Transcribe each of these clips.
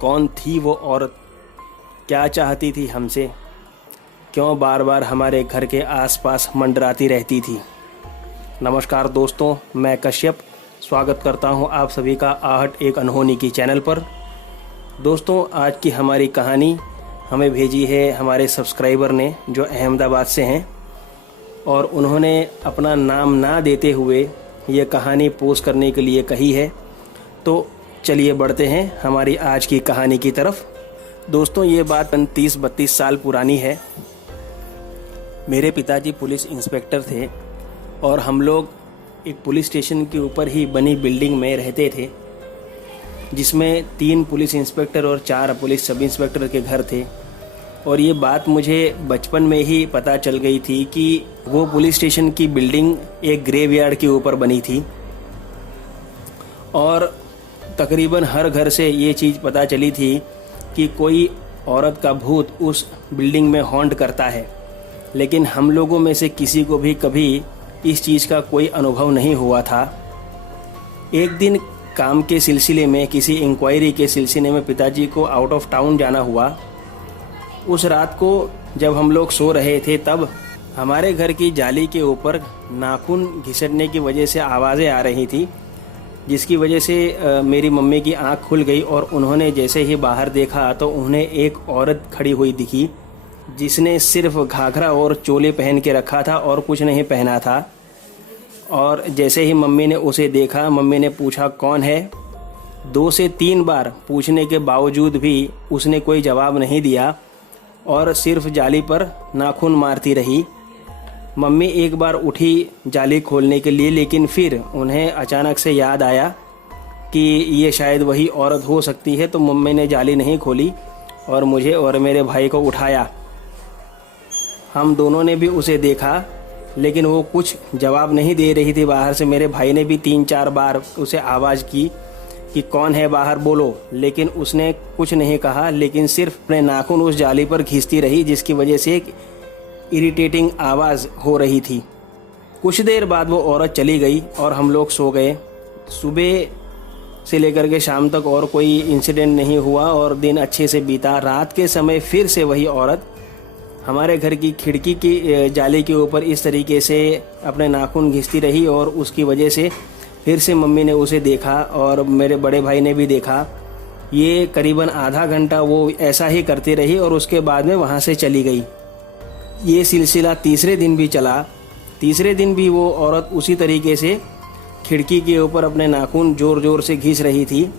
कौन थी वो औरत, क्या चाहती थी हमसे, क्यों बार बार हमारे घर के आसपास मंडराती रहती थी। नमस्कार दोस्तों, मैं कश्यप स्वागत करता हूं आप सभी का आहट एक अनहोनी की चैनल पर। दोस्तों, आज की हमारी कहानी हमें भेजी है हमारे सब्सक्राइबर ने जो अहमदाबाद से हैं, और उन्होंने अपना नाम ना देते हुए ये कहानी पोस्ट करने के लिए कही है। तो चलिए बढ़ते हैं हमारी आज की कहानी की तरफ। दोस्तों, ये बात 30-32 साल पुरानी है। मेरे पिताजी पुलिस इंस्पेक्टर थे और हम लोग एक पुलिस स्टेशन के ऊपर ही बनी बिल्डिंग में रहते थे, जिसमें 3 पुलिस इंस्पेक्टर और 4 पुलिस सब इंस्पेक्टर के घर थे। और ये बात मुझे बचपन में ही पता चल गई थी कि वो पुलिस स्टेशन की बिल्डिंग एक ग्रेवयार्ड के ऊपर बनी थी, और तकरीबन हर घर से ये चीज़ पता चली थी कि कोई औरत का भूत उस बिल्डिंग में हॉन्ट करता है। लेकिन हम लोगों में से किसी को भी कभी इस चीज़ का कोई अनुभव नहीं हुआ था। एक दिन काम के सिलसिले में, किसी इंक्वायरी के सिलसिले में पिताजी को आउट ऑफ टाउन जाना हुआ। उस रात को जब हम लोग सो रहे थे, तब हमारे घर की जाली के ऊपर नाखून घिसटने की वजह से आवाज़ें आ रही थी, जिसकी वजह से मेरी मम्मी की आंख खुल गई और उन्होंने जैसे ही बाहर देखा तो उन्हें एक औरत खड़ी हुई दिखी, जिसने सिर्फ घाघरा और चोले पहन के रखा था और कुछ नहीं पहना था। और जैसे ही मम्मी ने उसे देखा, मम्मी ने पूछा कौन है। 2 से 3 बार पूछने के बावजूद भी उसने कोई जवाब नहीं दिया और सिर्फ जाली पर नाखून मारती रही। मम्मी एक बार उठी जाली खोलने के लिए, लेकिन फिर उन्हें अचानक से याद आया कि ये शायद वही औरत हो सकती है, तो मम्मी ने जाली नहीं खोली और मुझे और मेरे भाई को उठाया। हम दोनों ने भी उसे देखा, लेकिन वो कुछ जवाब नहीं दे रही थी। बाहर से मेरे भाई ने भी 3-4 बार उसे आवाज़ की कि कौन है, बाहर बोलो, लेकिन उसने कुछ नहीं कहा, लेकिन सिर्फ अपने नाखून उस जाली पर घिसती रही, जिसकी वजह से एक इरिटेटिंग आवाज़ हो रही थी। कुछ देर बाद वो औरत चली गई और हम लोग सो गए। सुबह से लेकर के शाम तक और कोई इंसिडेंट नहीं हुआ और दिन अच्छे से बीता। रात के समय फिर से वही औरत हमारे घर की खिड़की की जाली के ऊपर इस तरीके से अपने नाखून घिसती रही, और उसकी वजह से फिर से मम्मी ने उसे देखा और मेरे बड़े भाई ने भी देखा। ये करीबन आधा घंटा वो ऐसा ही करती रही और उसके बाद में वहाँ से चली गई। ये सिलसिला तीसरे दिन भी चला। तीसरे दिन भी वो औरत उसी तरीके से खिड़की के ऊपर अपने नाखून ज़ोर ज़ोर से घिस रही थी।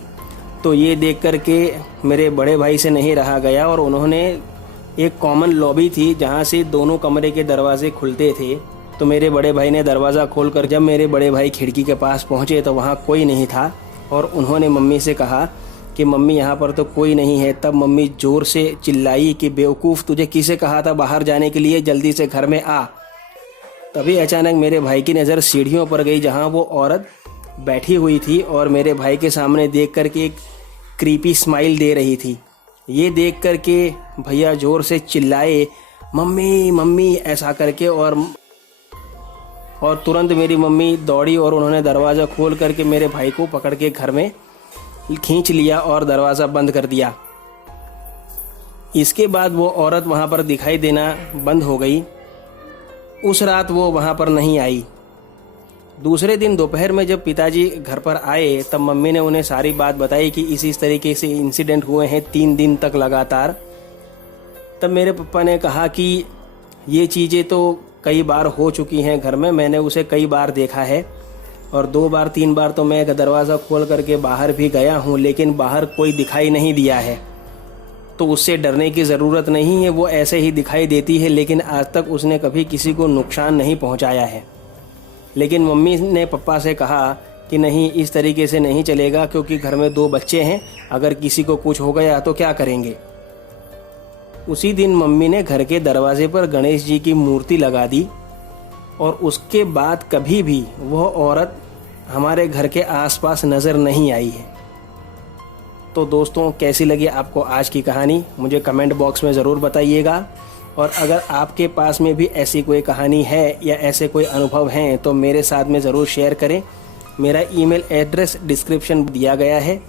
तो ये देख कर के मेरे बड़े भाई से नहीं रहा गया, और उन्होंने एक कॉमन लॉबी थी जहाँ से दोनों कमरे के दरवाजे खुलते थे। तो मेरे बड़े भाई ने दरवाज़ा खोलकर जब मेरे बड़े भाई खिड़की के पास पहुँचे तो वहाँ कोई नहीं था, और उन्होंने मम्मी से कहा कि मम्मी यहाँ पर तो कोई नहीं है। तब मम्मी ज़ोर से चिल्लाई कि बेवकूफ़, तुझे किसे कहा था बाहर जाने के लिए, जल्दी से घर में आ। तभी अचानक मेरे भाई की नज़र सीढ़ियों पर गई, जहाँ वो औरत बैठी हुई थी और मेरे भाई के सामने देख कर के एक क्रीपी स्माइल दे रही थी। ये देख कर के भैया ज़ोर से चिल्लाए, मम्मी मम्मी ऐसा करके, और तुरंत मेरी मम्मी दौड़ी और उन्होंने दरवाज़ा खोल करके मेरे भाई को पकड़ के घर में खींच लिया और दरवाज़ा बंद कर दिया। इसके बाद वो औरत वहाँ पर दिखाई देना बंद हो गई। उस रात वो वहाँ पर नहीं आई। दूसरे दिन दोपहर में जब पिताजी घर पर आए, तब मम्मी ने उन्हें सारी बात बताई कि इस तरीके से इंसिडेंट हुए हैं 3 दिन तक लगातार। तब मेरे पापा ने कहा कि ये चीज़ें तो कई बार हो चुकी हैं घर में, मैंने उसे कई बार देखा है, और 2 बार 3 बार तो मैं दरवाज़ा खोल करके बाहर भी गया हूँ, लेकिन बाहर कोई दिखाई नहीं दिया है। तो उससे डरने की ज़रूरत नहीं है, वो ऐसे ही दिखाई देती है, लेकिन आज तक उसने कभी किसी को नुकसान नहीं पहुँचाया है। लेकिन मम्मी ने पापा से कहा कि नहीं, इस तरीके से नहीं चलेगा, क्योंकि घर में 2 बच्चे हैं, अगर किसी को कुछ हो गया तो क्या करेंगे। उसी दिन मम्मी ने घर के दरवाजे पर गणेश जी की मूर्ति लगा दी, और उसके बाद कभी भी वह औरत हमारे घर के आसपास नज़र नहीं आई है। तो दोस्तों, कैसी लगी आपको आज की कहानी, मुझे कमेंट बॉक्स में ज़रूर बताइएगा। और अगर आपके पास में भी ऐसी कोई कहानी है या ऐसे कोई अनुभव हैं तो मेरे साथ में ज़रूर शेयर करें। मेरा ईमेल एड्रेस डिस्क्रिप्शन दिया गया है।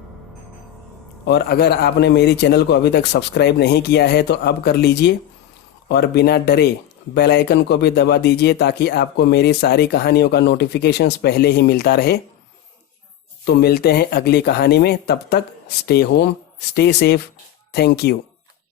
और अगर आपने मेरी चैनल को अभी तक सब्सक्राइब नहीं किया है तो अब कर लीजिए और बिना डरे बेल आइकन को भी दबा दीजिए ताकि आपको मेरी सारी कहानियों का नोटिफिकेशंस पहले ही मिलता रहे। तो मिलते हैं अगली कहानी में, तब तक stay home, stay safe. Thank you.